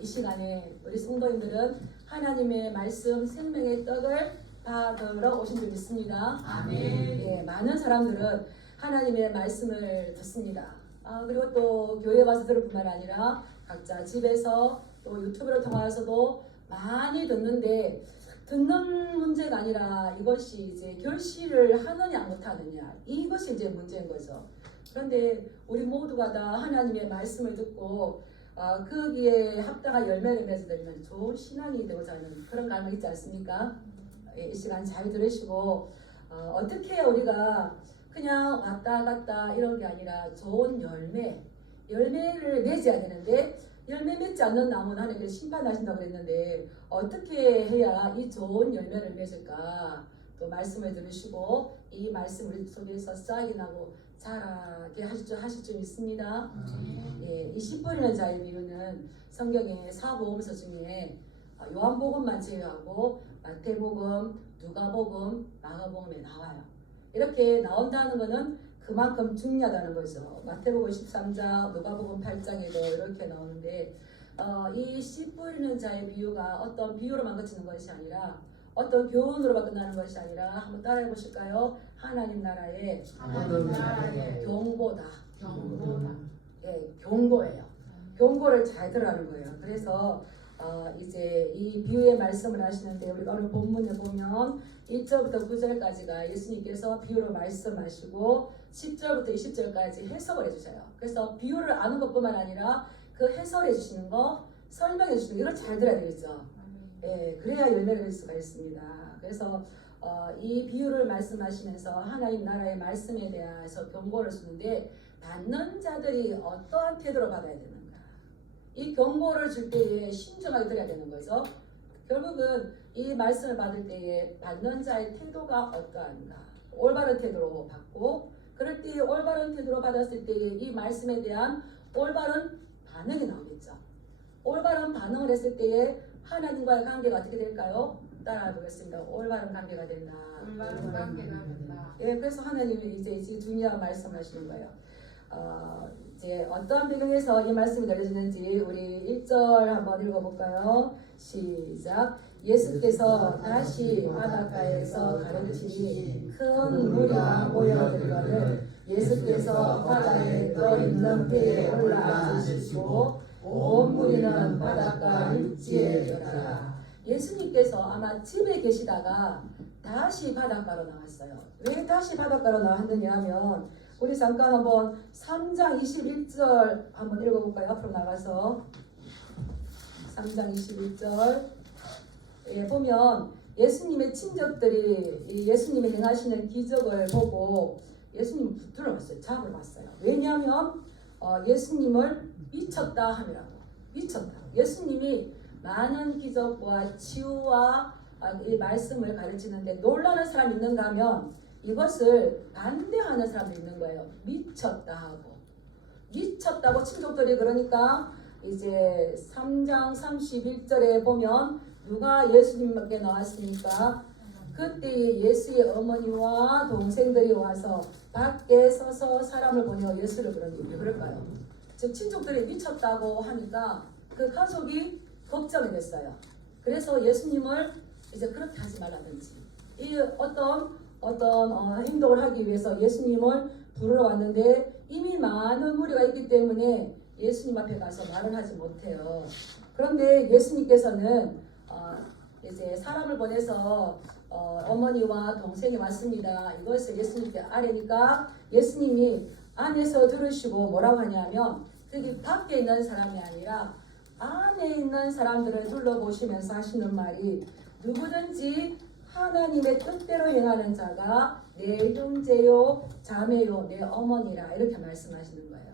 이 시간에 우리 성도님들은 하나님의 말씀 생명의 떡을 받으러 오신 줄 믿습니다. 아멘. 예, 많은 사람들은 하나님의 말씀을 듣습니다. 그리고 또 교회 와서 들을 뿐만 아니라 각자 집에서 또 유튜브를 통해서도 많이 듣는데, 듣는 문제가 아니라 이것이 이제 결실을 하느냐 못하느냐, 이것이 이제 문제인 거죠. 그런데 우리 모두가 다 하나님의 말씀을 듣고 거기에 합당한 열매를 맺으려면 좋은 신앙이 되고자 하는 그런 감이 있지 않습니까? 이 시간 잘 들으시고, 어떻게 우리가 그냥 왔다 갔다 이런 게 아니라 좋은 열매를 맺어야 되는데, 열매 맺지 않는 나무는 하나님께서 심판하신다고 그랬는데 어떻게 해야 이 좋은 열매를 맺을까? 또 말씀을 들으시고 이 말씀 우리 속에서 싹이 나고 자라게 하실 줄 믿습니다. 예, 이 씨 뿌리는 자의 비유는 성경의 사복음서 중에 요한복음만 제외하고 마태복음, 누가복음, 마가복음에 나와요. 이렇게 나온다는 것은 그만큼 중요하다는 거죠. 마태복음 13장, 누가복음 8장에도 이렇게 나오는데, 이 씨 뿌리는 자의 비유가 어떤 비유로만 그치는 것이 아니라, 어떤 교훈으로만 끝나는 것이 아니라, 한번 따라해 보실까요? 하나님 나라의 경고다. 예, 경고예요. 경고를 잘 들으라는 거예요. 그래서 이제 이 비유의 말씀을 하시는데, 우리가 오늘 본문에 보면 1절부터 9절까지가 예수님께서 비유로 말씀하시고 10절부터 20절까지 해석을 해주세요. 그래서 비유를 아는 것뿐만 아니라 그 해설해 주시는 거, 설명해 주시는 거, 이걸 잘 들어야 되겠죠. 예, 그래야 열매를 낼 수가 있습니다. 그래서 이 비유를 말씀하시면서 하나님 나라의 말씀에 대해서 경고를 주는데, 받는 자들이 어떠한 태도로 받아야 되는가, 이 경고를 줄 때에 신중하게 들어야 되는 거죠. 결국은 이 말씀을 받을 때에 받는 자의 태도가 어떠한가, 올바른 태도로 받고, 그럴 때 올바른 태도로 받았을 때에 이 말씀에 대한 올바른 반응이 나오겠죠. 올바른 반응을 했을 때에 하나님과의 관계가 어떻게 될까요? 따라해 보겠습니다. 올바른 관계가 된다. 올바른 관계가 된다. 예, 그래서 하나님이 이제 중요한 말씀을 하시는 거예요. 이제 어떠한 배경에서 이 말씀이 내려지는지 우리 1절 한번 읽어볼까요? 시작. 예수께서 다시 바닷가에서 가르치니 큰 무리가 모여들거늘 예수께서 바다에 떠 있는 배에 올라앉으시고 온 무리는 바닷가 육지에 들어가라. 예수님께서 아마 집에 계시다가 다시 바닷가로 나왔어요. 왜 다시 바닷가로 나왔느냐 하면, 우리 잠깐 한번 3장 21절 한번 읽어볼까요? 앞으로 나가서 3장 21절 보면 예수님의 친척들이 예수님이 행하시는 기적을 보고 예수님 붙들어 봤어요. 잡으러 봤어요. 왜냐하면 예수님을 미쳤다 함이라고. 미쳤다. 예수님이 많은 기적과 치유와 이 말씀을 가르치는데 놀라는 사람이 있는가 하면 이것을 반대하는 사람도 있는 거예요. 미쳤다 하고. 미쳤다고 친족들이, 그러니까 이제 3장 31절에 보면 누가 예수님께 나왔습니까? 그때 예수의 어머니와 동생들이 와서 밖에 서서 사람을 보내어 예수를 부르니. 왜 그럴까요? 즉 친족들이 미쳤다고 하니까 그 가족이 걱정이 됐어요. 그래서 예수님을 이제 그렇게 하지 말라든지, 이 어떤 행동을 하기 위해서 예수님을 부르러 왔는데 이미 많은 무리가 있기 때문에 예수님 앞에 가서 말을 하지 못해요. 그런데 예수님께서는 이제 사람을 보내서 어머니와 동생이 왔습니다. 이것을 예수님께 아뢰니까 예수님이 안에서 들으시고 뭐라고 하냐면, 여기 밖에 있는 사람이 아니라 안에 있는 사람들을 둘러보시면서 하시는 말이, 누구든지 하나님의 뜻대로 행하는 자가 내 형제요 자매요 내 어머니라, 이렇게 말씀하시는 거예요.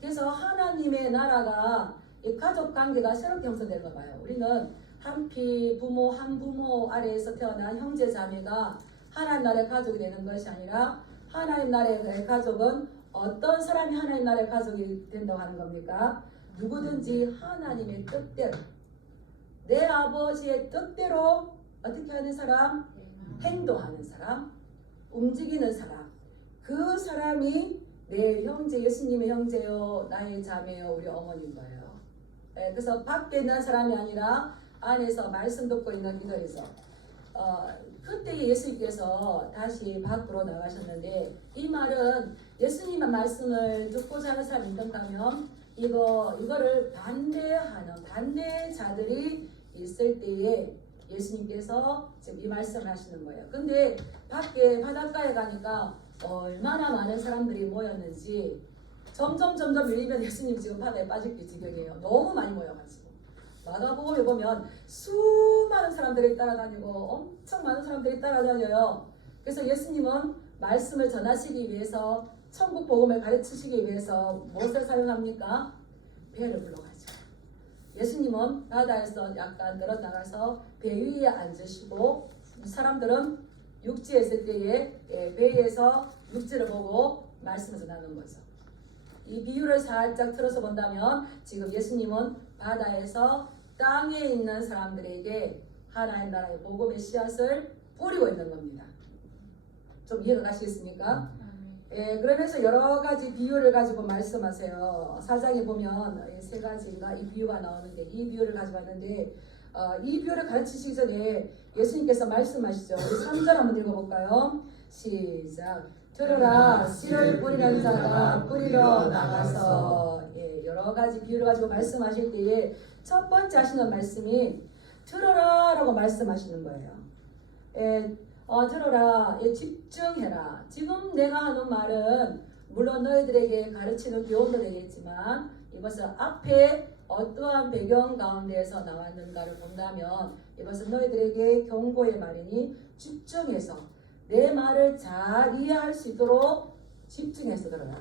그래서 하나님의 나라가 이 가족 관계가 새롭게 형성되는 거 봐요. 우리는 한피 부모, 한 부모 아래에서 태어난 형제 자매가 하나님 나라의 가족이 되는 것이 아니라, 하나님 나라의 가족은 어떤 사람이 하나님 나라의 가족이 된다고 하는 겁니까? 누구든지 하나님의 뜻대로, 내 아버지의 뜻대로 어떻게 하는 사람? 행동하는 사람, 움직이는 사람, 그 사람이 내 형제, 예수님의 형제요 나의 자매요 우리 어머니인 거예요. 그래서 밖에 있는 사람이 아니라 안에서 말씀 듣고 있는 이들에서 그때 예수님께서 다시 밖으로 나가셨는데 이 말은 예수님의 말씀을 듣고자 하는 사람이 있던가면 이거를 반대하는 반대자들이 있을 때에 예수님께서 지금 이 말씀을 하시는 거예요. 근데 밖에 바닷가에 가니까 얼마나 많은 사람들이 모였는지 점점 밀리면 예수님 지금 바다에 빠질 지경이에요. 너무 많이 모여가지고 마가복음에 보면 수많은 사람들이 따라다니고 엄청 많은 사람들이 따라다녀요. 그래서 예수님은 말씀을 전하시기 위해서 천국 복음을 가르치시기 위해서 무엇을 사용합니까? 배를 불러가죠. 예수님은 바다에서 약간 떨어나가서 배 위에 앉으시고 사람들은 육지에 있을 때에 배에서 육지를 보고 말씀을 전하는 거죠. 이 비유를 살짝 틀어서 본다면 지금 예수님은 바다에서 땅에 있는 사람들에게 하나님 나라의 복음의 씨앗을 뿌리고 있는 겁니다. 좀 이해가 가시겠습니까? 그러면서 여러 가지 비유를 가지고 말씀하세요. 4장에 보면 세 가지인가 이 비유가 나오는데 이 비유를 가지고 왔는데 이 비유를 가르치시기 전에 예수님께서 말씀하시죠. 우리 3절 한번 읽어볼까요? 시작. 들어라 씨를 뿌리는 자가 뿌리러 나가서 여러 가지 비유를 가지고 말씀하실 때에 첫 번째 하시는 말씀이 들어라 라고 말씀하시는 거예요. 들어라 집중해라. 지금 내가 하는 말은 물론 너희들에게 가르치는 교훈도 되겠지만 이것은 앞에 어떠한 배경 가운데에서 나왔는가를 본다면 이것은 너희들에게 경고의 말이니 집중해서 내 말을 잘 이해할 수 있도록 집중해서 들어라.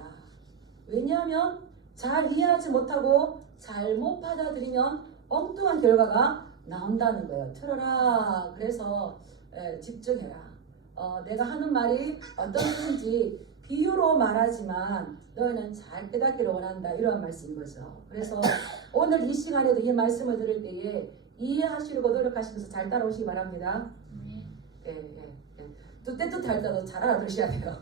왜냐하면 잘 이해하지 못하고 잘못 받아들이면 엉뚱한 결과가 나온다는 거예요. 들어라. 그래서 집중해라. 내가 하는 말이 어떤 뜻인지 비유로 말하지만 너희는 잘 깨닫기를 원한다. 이런 말씀인 거죠. 그래서 오늘 이 시간에도 이 말씀을 들을 때에 이해하시려고 노력하시면서 잘 따라오시기 바랍니다. 또 때도 달다도 잘 알아들으셔야 돼요.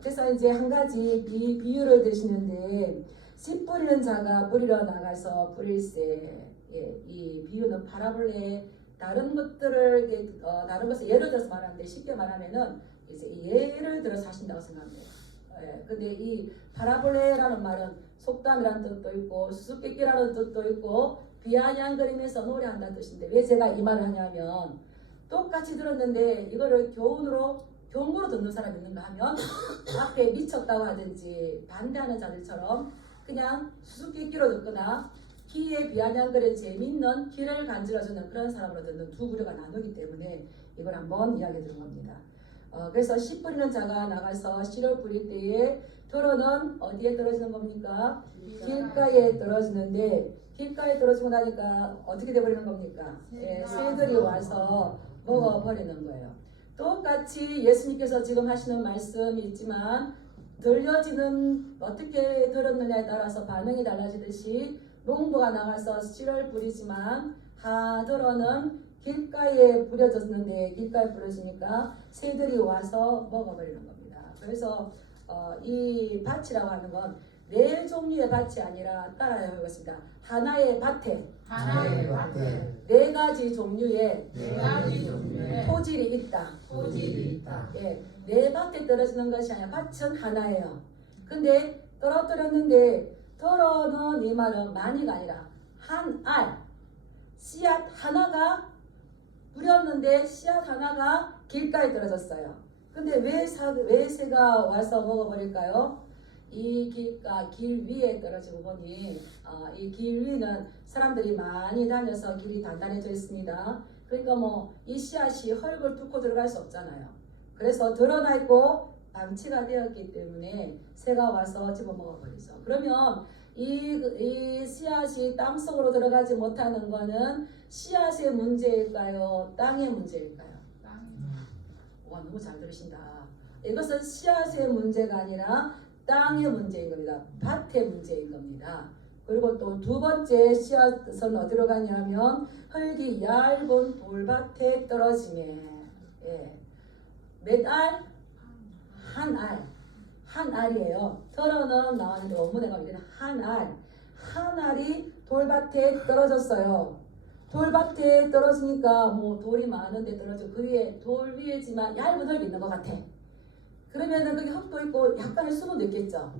그래서 이제 한 가지 비유를 드시는데 씨 뿌리는 자가 뿌리러 나가서 뿌릴세. 이 비유는 파라볼레 다른 것들을 다른 것을 예를 들어서 말하는데 쉽게 말하면은 이제 예를 들어서 하신다고 생각해요. 근데 이 파라볼레라는 말은 속담이라는 뜻도 있고 수수께끼라는 뜻도 있고 비아냥거리면서 노래한다는 뜻인데 왜 제가 이 말을 하냐면 똑같이 들었는데 이거를 교훈으로 듣는 사람이 있는가 하면 앞에 미쳤다고 하든지 반대하는 자들처럼 그냥 수수께끼로 듣거나 귀에 비아냥거려 재밌는 귀를 간지러주는 그런 사람으로 듣는 두 부류가 나누기 때문에 이걸 한번 이야기 드린 겁니다. 그래서 씨 뿌리는 자가 나가서 씨를 뿌릴 때에 들어는 어디에 떨어지는 겁니까? 길가에 떨어지는데 길가에 떨어지고 나니까 어떻게 돼버리는 겁니까? 새들이 와서 먹어버리는 거예요. 똑같이 예수님께서 지금 하시는 말씀이 있지만 들려지는 어떻게 들었느냐에 따라서 반응이 달라지듯이 농부가 나가서 씨를 뿌리지만 하더러는 길가에 뿌려졌는데 길가에 뿌려지니까 새들이 와서 먹어버리는 겁니다. 그래서 이 밭이라고 하는 건 네 종류의 밭이 아니라 따라해 보겠습니다. 하나의 밭에 네 가지 종류의 토질이 있다. 네 밭에 떨어지는 것이 아니라 밭은 하나예요. 근데 떨어뜨렸는데 떨어는 이 말은 많이가 아니라 한 알 씨앗 하나가 뿌렸는데 씨앗 하나가 길가에 떨어졌어요. 근데 왜 새가 와서 먹어버릴까요? 이 길가 길 위에 떨어지고 보니 이 길 위는 사람들이 많이 다녀서 길이 단단해져 있습니다. 그러니까 뭐 이 씨앗이 흙을 뚫고 들어갈 수 없잖아요. 그래서 드러나 있고 방치가 되었기 때문에 새가 와서 집어먹어버리죠. 그러면 이 씨앗이 땅속으로 들어가지 못하는 것은 씨앗의 문제일까요? 땅의 문제일까요? 와, 너무 잘 들으신다. 이것은 씨앗의 문제가 아니라 땅의 문제인 겁니다. 밭의 문제인 겁니다. 그리고 또 두 번째 씨앗은 어디로 가냐면 흙이 얇은 돌밭에 떨어지네. 몇 알? 한 알. 한 알이에요. 털어는 나왔는데 원문에 가면 한 알. 한 알이 돌밭에 떨어졌어요. 돌밭에 떨어지니까 뭐 돌이 많은데 떨어져 그 위에 돌 위에지만 얇은 흙이 있는 것 같아. 그러면은 거기 흙도 있고 약간의 수분도 있겠죠.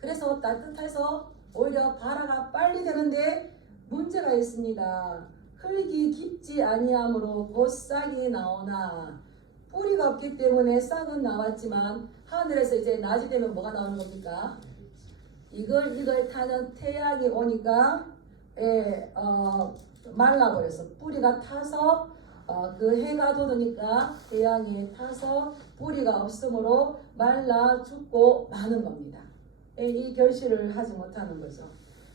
그래서 따뜻해서 오히려 발화가 빨리 되는데 문제가 있습니다. 흙이 깊지 아니하므로 곧 싹이 나오나 뿌리가 없기 때문에 싹은 나왔지만 하늘에서 이제 낮이 되면 뭐가 나오는 겁니까? 이걸 타는 태양이 오니까 말라버려서 뿌리가 타서 그 해가 돋으니까 태양에 타서 뿌리가 없으므로 말라 죽고 마는 겁니다. 이 결실을 하지 못하는 거죠.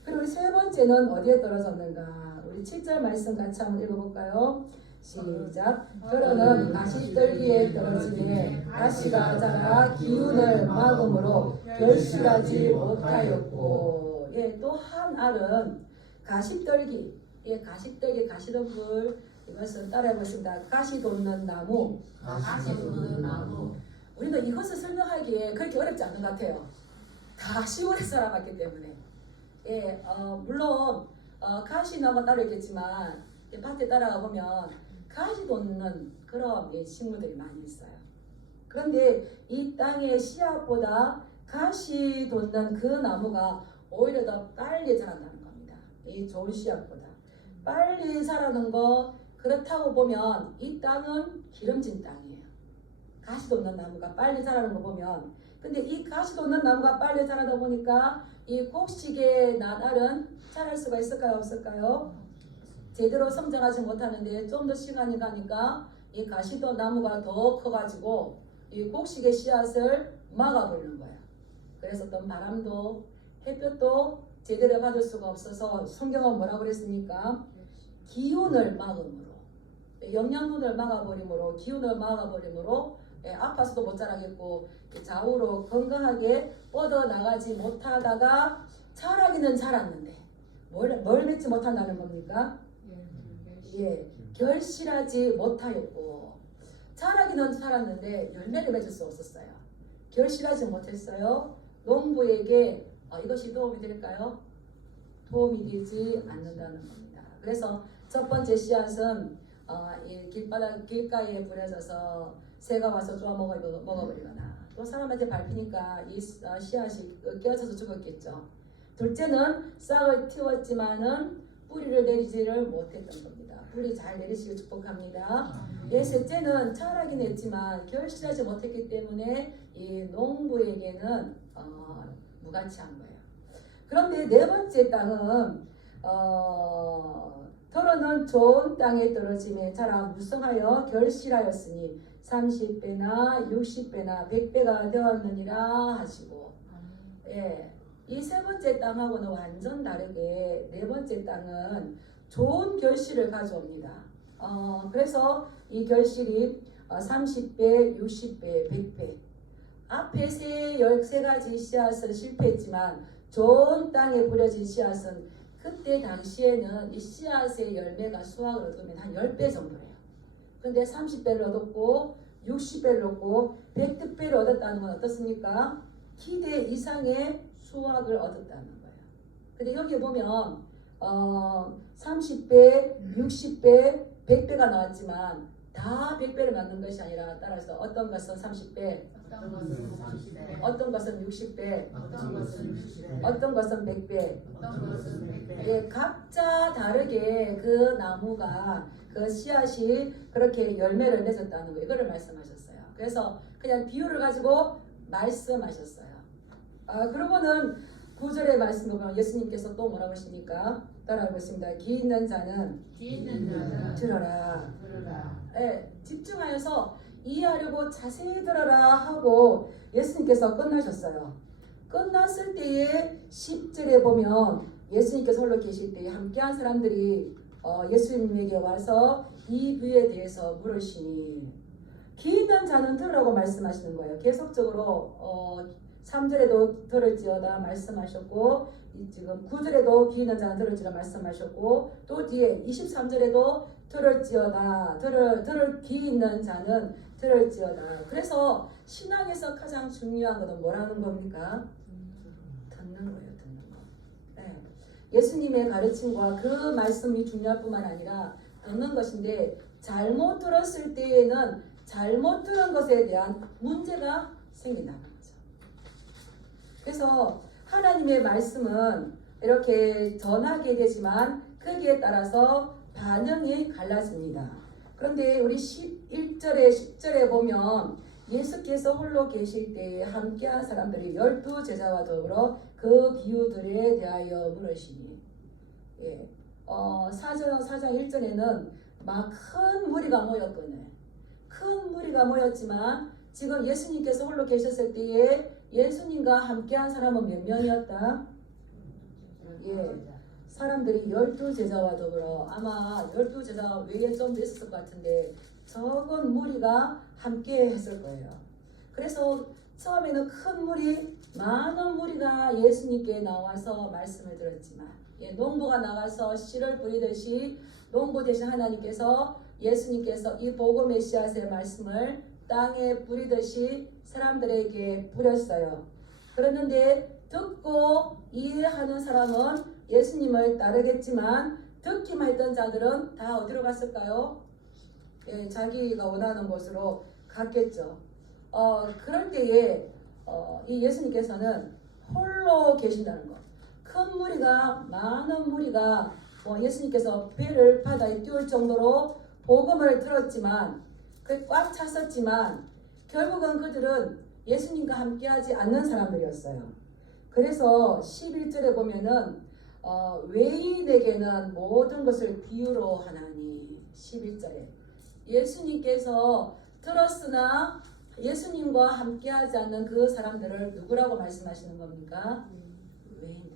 그리고 우리 세 번째는 어디에 떨어졌는가? 우리 7절 말씀 같이 한번 읽어볼까요? 시작. 벼르는 가시떨기에 떨어지매 가시가 자라 기운을 막음으로 결실하지 못하였고. 또 한 알은 가시떨기. 가시떨기 가시덤불. 이것은 따라해보겠습니다. 가시 돋는 나무. 가시 돋는 나무. 우리는 이것을 설명하기에 그렇게 어렵지 않은 것 같아요. 다 시골에 살아봤기 때문에. 물론 가시나무가 따로 있겠지만 밭에 따라가 보면 가시 돋는 그런 식물들이 많이 있어요. 그런데 이 땅의 씨앗보다 가시 돋는 그 나무가 오히려 더 빨리 자란다는 겁니다. 이 좋은 씨앗보다 빨리 자라는 거. 그렇다고 보면 이 땅은 기름진 땅이에요. 가시 돋는 나무가 빨리 자라는 거 보면. 근데 이 가시 돋는 나무가 빨리 자라다 보니까 이 곡식의 나날은 자랄 수가 있을까요? 없을까요? 제대로 성장하지 못하는데 좀 더 시간이 가니까 이 가시도 나무가 더 커가지고 이 곡식의 씨앗을 막아버리는 거예요. 그래서 어떤 바람도 햇볕도 제대로 받을 수가 없어서 성경은 뭐라고 그랬습니까? 기운을 막음으로, 영양분을 막아버림으로, 기운을 막아버림으로 아파서도 못 자라겠고 좌우로 건강하게 뻗어나가지 못하다가 자라기는 자랐는데 뭘 맺지 못한다는 겁니까? 결실하지 못하였고. 자라기는 자랐는데 열매를 맺을 수 없었어요. 결실하지 못했어요. 농부에게 이것이 도움이 될까요? 도움이 되지 않는다는 겁니다. 그래서 첫 번째 씨앗은 이 길가에 버려져서 새가 와서 쪼아 먹어버리거나 또 사람한테 밟히니까 이 씨앗이 깨어져서 죽었겠죠. 둘째는 싹을 틔웠지만은 뿌리를 내리지를 못했던 겁니다. 뿌리 잘 내리시길 축복합니다. 셋째는 자라긴 했지만 결실하지 못했기 때문에 이 농부에게는 무가치한 거예요. 그런데 네 번째 땅은 더러는 좋은 땅에 떨어짐에 자라 무성하여 결실하였으니 30배나 60배나 100배가 되었느니라 하시고. 이 세 번째 땅하고는 완전 다르게 네 번째 땅은 좋은 결실을 가져옵니다. 그래서 이 결실이 30배, 60배, 100배. 앞에 13가지 씨앗은 실패했지만 좋은 땅에 뿌려진 씨앗은 그때 당시에는 이 씨앗의 열매가 수확을 얻으면 한 10배 정도예요. 그런데 30배를 얻었고 60배를 얻고 100배를 얻었다는 건 어떻습니까? 기대 이상의 수확을 얻었다는 거예요. 근데 여기 보면 30배, 60배, 100배가 나왔지만 다 100배를 맞는 것이 아니라 따라서 어떤 것은 30배, 어떤 것은 30배, 어떤 것은 60배, 어떤 것은 60배, 어떤 것은 100배. 어떤 것은 100배. 각자 다르게 그 나무가 그 씨앗이 그렇게 열매를 맺었다는 거 이거를 말씀하셨어요. 그래서 그냥 비유를 가지고 말씀하셨어요. 그러고는 9절의 말씀 보면 예수님께서 또 뭐라고 하십니까? 따라하겠습니다. 귀 있는 자는 들어라. 집중하여서 이해하려고 자세히 들어라 하고 예수님께서 끝나셨어요. 끝났을 때에 10절에 보면 예수님께서 홀로 계실 때에 함께한 사람들이 예수님에게 와서 이 비유에 대해서 물으시니 귀 있는 자는 들으라고 말씀하시는 거예요. 계속적으로 3절에도 들을지어다 말씀하셨고 지금 9절에도 귀 있는 자는 들을지어다 말씀하셨고 또 뒤에 23절에도 들을지어다 들을 귀 있는 자는 들을지어다. 그래서 신앙에서 가장 중요한 것은 뭐라는 겁니까? 듣는 거예요. 듣는 거. 예수님의 가르침과 그 말씀이 중요할 뿐만 아니라 듣는 것인데 잘못 들었을 때에는 잘못 들은 것에 대한 문제가 생긴다는 거죠. 그래서 하나님의 말씀은 이렇게 전하게 되지만 거기에 따라서 반응이 갈라집니다. 그런데 우리 11절에 10절에 보면 예수께서 홀로 계실 때에 함께한 사람들이 12제자와 더불어 그 비유들에 대하여 물으시니, 4장 1절에는 막 큰 무리가 모였거든요. 큰 무리가 모였지만 지금 예수님께서 홀로 계셨을 때에 예수님과 함께한 사람은 몇 명이었다? 사람들이 12제자와 더불어, 아마 12제자 외에 좀 더 있었을 것 같은데 적은 무리가 함께 했을 거예요. 그래서 처음에는 큰 무리, 많은 무리가 예수님께 나와서 말씀을 들었지만, 농부가 나가서 씨를 뿌리듯이 농부 대신 하나님께서, 예수님께서 이 복음의 씨앗의 말씀을 땅에 뿌리듯이 사람들에게 뿌렸어요. 그랬는데 듣고 이해하는 사람은 예수님을 따르겠지만 듣기만 했던 자들은 다 어디로 갔을까요? 자기가 원하는 곳으로 갔겠죠. 그럴 때에 이 예수님께서는 홀로 계신다는 것. 큰 무리가, 많은 무리가 예수님께서 배를 바다에 띄울 정도로 복음을 들었지만, 그게 꽉 찼었지만 결국은 그들은 예수님과 함께하지 않는 사람들이었어요. 그래서 11절에 보면은 외인에게는 모든 것을 비유로 하나니, 11절에 예수님께서 들었으나 예수님과 함께하지 않는 그 사람들을 누구라고 말씀하시는 겁니까? 외인들.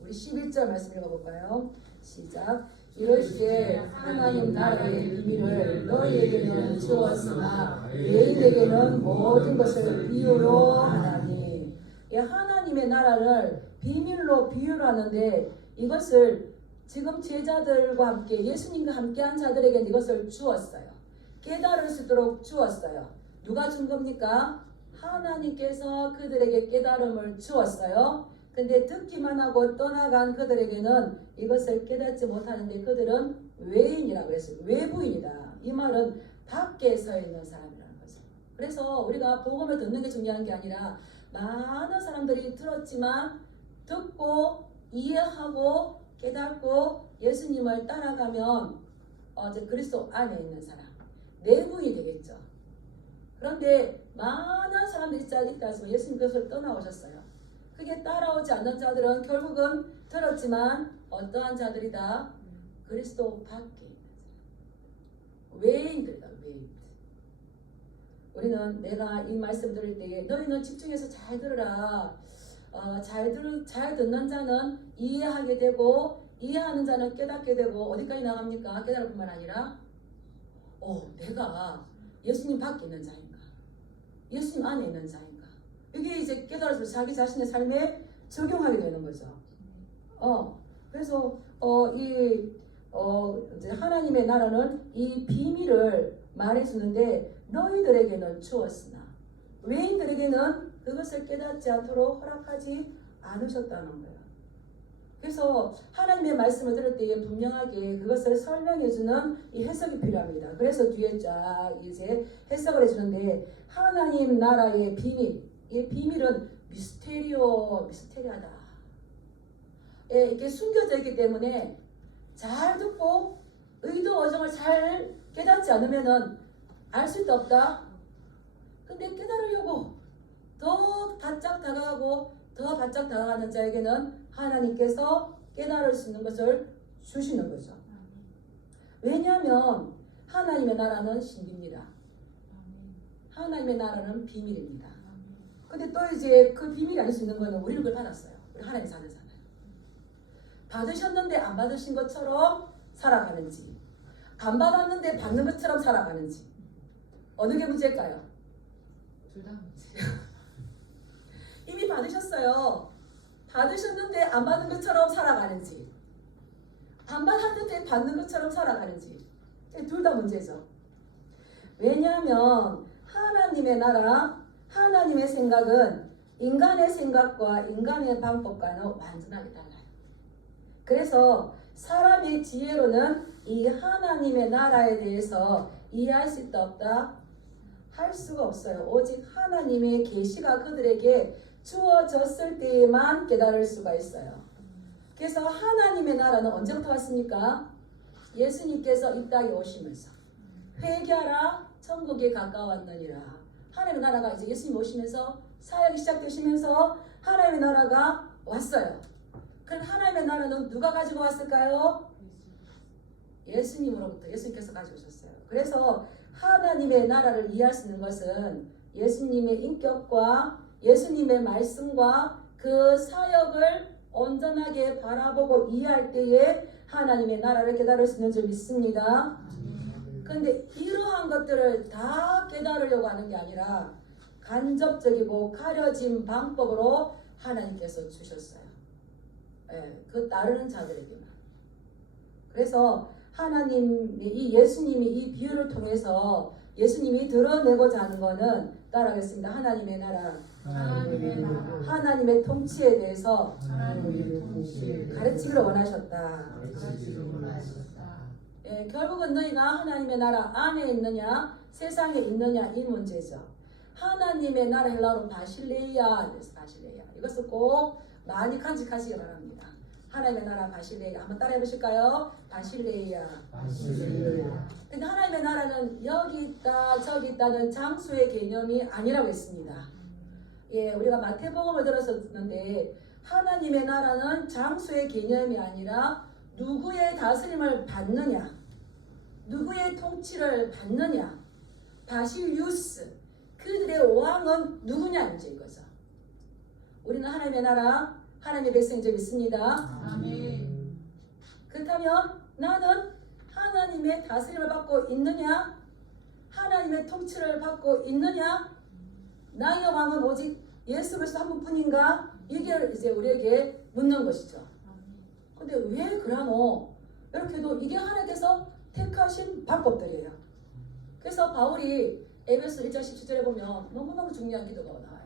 우리 11절 말씀 읽어볼까요? 시작. 이러시되 하나님 나라의 비밀을 너희에게는 주었으나 외인에게는 모든 것을 비유로 하나니. 하나님의 나라를 비밀로 비유로 하는데, 이것을 지금 제자들과 함께 예수님과 함께한 자들에게는 이것을 주었어요. 깨달을 수 있도록 주었어요. 누가 준 겁니까? 하나님께서 그들에게 깨달음을 주었어요. 근데 듣기만 하고 떠나간 그들에게는 이것을 깨닫지 못하는데 그들은 외인이라고 했어요. 외부인이다. 이 말은 밖에 서 있는 사람이라는 거죠. 그래서 우리가 복음을 듣는 게 중요한 게 아니라, 많은 사람들이 들었지만 듣고 이해하고 깨닫고 예수님을 따라가면 이제 그리스도 안에 있는 사람, 내부인이 되겠죠. 그런데 많은 사람들이 있다지만 예수님 그것을 떠나오셨어요. 그게 따라오지 않는 자들은 결국은 들었지만 어떠한 자들이다? 그리스도 밖에 있는 사람, 외인들이다. 외인. 우리는 내가 이 말씀 들을 때에 너희는 집중해서 잘 들으라. 잘 듣는 자는 이해하게 되고, 이해하는 자는 깨닫게 되고, 어디까지 나갑니까? 깨달을 뿐만 아니라 내가 예수님 밖에 있는 자인가? 예수님 안에 있는 자인가? 이게 이제 깨달아서 자기 자신의 삶에 적용하게 되는 거죠. 그래서 이제 하나님의 나라는 이 비밀을 말해주는데, 너희들에게는 주었으나 외인들에게는 그것을 깨닫지 않도록 허락하지 않으셨다는 거예요. 그래서 하나님의 말씀을 들을 때에 분명하게 그것을 설명해주는 이 해석이 필요합니다. 그래서 뒤에 쫙 이제 해석을 해주는데, 하나님 나라의 비밀, 이 비밀은 미스테리하다. 이렇게 숨겨져 있기 때문에 잘 듣고 의도 어정을 잘 깨닫지 않으면은 알 수 없다. 근데 깨달으려고 더 바짝 다가가고 더 바짝 다가가는 자에게는 하나님께서 깨달을 수 있는 것을 주시는 거죠. 왜냐하면 하나님의 나라는 신비입니다. 하나님의 나라는 비밀입니다. 근데 또 이제 그 비밀이 아닐 수 있는 거는 우리는 그걸 받았어요. 우리 하나님 사는잖아요. 받으셨는데 안 받으신 것처럼 살아가는지, 안 받았는데 받는 것처럼 살아가는지, 어느 게 문제일까요? 둘 다 문제. 이미 받으셨어요. 받으셨는데 안 받은 것처럼 살아가는지, 안 받았는데 받는 것처럼 살아가는지, 둘 다 문제죠. 왜냐하면 하나님의 나라, 하나님의 생각은 인간의 생각과 인간의 방법과는 완전하게 달라요. 그래서 사람의 지혜로는 이 하나님의 나라에 대해서 이해할 수 있다 없다? 할 수가 없어요. 오직 하나님의 계시가 그들에게 주어졌을 때에만 깨달을 수가 있어요. 그래서 하나님의 나라는 언제부터 왔습니까? 예수님께서 이 땅에 오시면서 회개하라 천국에 가까웠느니라. 하나님의 나라가 이제 예수님 오시면서 사역이 시작되시면서 하나님의 나라가 왔어요. 그럼 하나님의 나라는 누가 가지고 왔을까요? 예수님으로부터 예수님께서 가지고 오셨어요. 그래서 하나님의 나라를 이해할 수 있는 것은 예수님의 인격과 예수님의 말씀과 그 사역을 온전하게 바라보고 이해할 때에 하나님의 나라를 깨달을 수 있는 줄 믿습니다. 그런데 이러한 것들을 다 깨달으려고 하는 게 아니라 간접적이고 가려진 방법으로 하나님께서 주셨어요. 그 따르는 자들에게만. 그래서 하나님이 이 예수님이 이 비유를 통해서 예수님이 드러내고자 하는 것은 따라하겠습니다. 하나님의 나라, 하나님의 통치에 대해서 가르치기를 원하셨다. 결국은 너희가 하나님의 나라 안에 있느냐 세상에 있느냐 이 문제죠. 하나님의 나라 헬라어로 바실레이아, 이것을 꼭 많이 간직하시기 바랍니다. 하나님의 나라 바실레이아 한번 따라해 보실까요? 바실레이아. 근데 하나님의 나라는 여기 있다 저기 있다는 장소의 개념이 아니라고 했습니다. 우리가 마태복음을 들었었는데 하나님의 나라는 장소의 개념이 아니라 누구의 다스림을 받느냐, 누구의 통치를 받느냐, 바실리우스, 그들의 왕은 누구냐 문제인 거죠. 우리는 하나님의 나라, 하나님의 백성인 줄 믿습니다. 아멘. 그렇다면 나는 하나님의 다스림을 받고 있느냐, 하나님의 통치를 받고 있느냐, 나의 왕은 오직 예수 그리스도 한 분뿐인가? 이게 이제 우리에게 묻는 것이죠. 근데 왜 그러노? 이렇게도 이게 하나님께서 택하신 방법들이에요. 그래서 바울이 에베소 1장 17절에 보면 너무너무 중요한 기도가 나와요.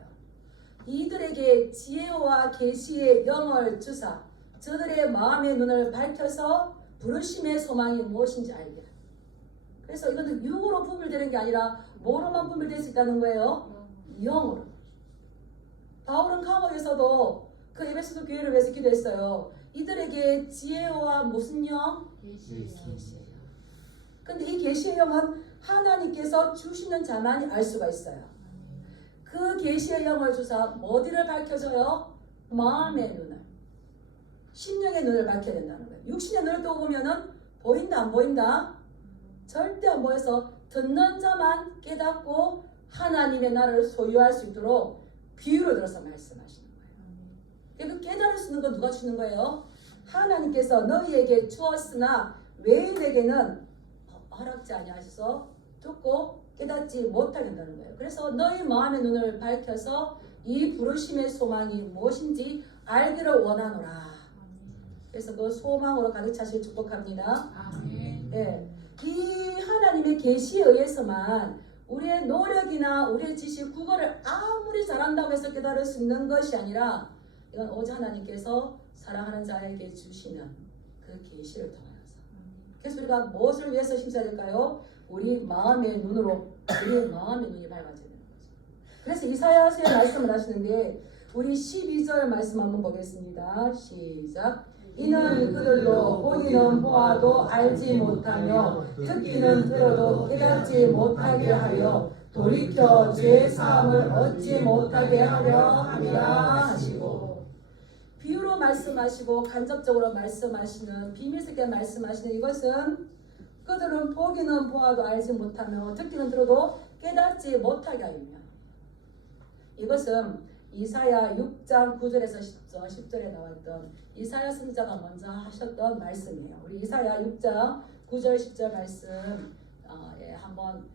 이들에게 지혜와 계시의 영을 주사 저들의 마음의 눈을 밝혀서 부르심의 소망이 무엇인지 알게. 그래서 이거는 육으로 분별되는 게 아니라 뭐로만 분별될 수 있다는 거예요? 영으로. 바울은 감옥에서도 그 에베소서 교회를 위해서 기도했어요. 이들에게 지혜와 무슨 영? 계시의 영. 근데 이 계시의 영은 하나님께서 주시는 자만이 알 수가 있어요. 그 계시의 영을 주사 어디를 밝혀줘요? 마음의 눈을, 심령의 눈을 밝혀야 된다는 거예요. 육신의 눈을 뜨고 보면은 보인다 안 보인다? 절대 안 보여서 듣는 자만 깨닫고 하나님의 나라를 소유할 수 있도록 비유로 들어서 말씀하시는 거예요. 그 깨달을 수 있는 건 누가 주는 거예요? 하나님께서 너희에게 주었으나 외인에게는 허락지 아니하셔서 듣고 깨닫지 못하게 한다는 거예요. 그래서 너희 마음의 눈을 밝혀서 이 부르심의 소망이 무엇인지 알기를 원하노라. 그래서 그 소망으로 가득 차시길 축복합니다. 아멘. 이 하나님의 계시에 의해서만 우리의 노력이나 우리의 지식, 국어를 아무리 잘한다고 해서 깨달을 수 있는 것이 아니라 이건 오직 하나님께서 사랑하는 자에게 주시는 그 계시를 통하여서. 그래서 우리가 무엇을 위해서 힘써야 될까요? 우리 마음의 눈으로, 우리 마음의 눈이 밝아져야 되는 거죠. 그래서 이사야서에 말씀을 하시는데 우리 12절 말씀 한번 보겠습니다. 시작. 이는 그들로 보기는 보아도 알지 못하며 듣기는 들어도 깨닫지 못하게 하여 돌이켜 죄 사함을 얻지 못하게 하려 함이라 하시고. 비유로 말씀하시고 간접적으로 말씀하시는 비밀스럽게 말씀하시는 이것은 그들은 보기는 보아도 알지 못하며 듣기는 들어도 깨닫지 못하게 하며. 이것은 이사야 6장 9절에서 10절에 나왔던 이사야 선지자가 먼저 하셨던 말씀이에요. 우리 이사야 6장 9절 10절 말씀 한번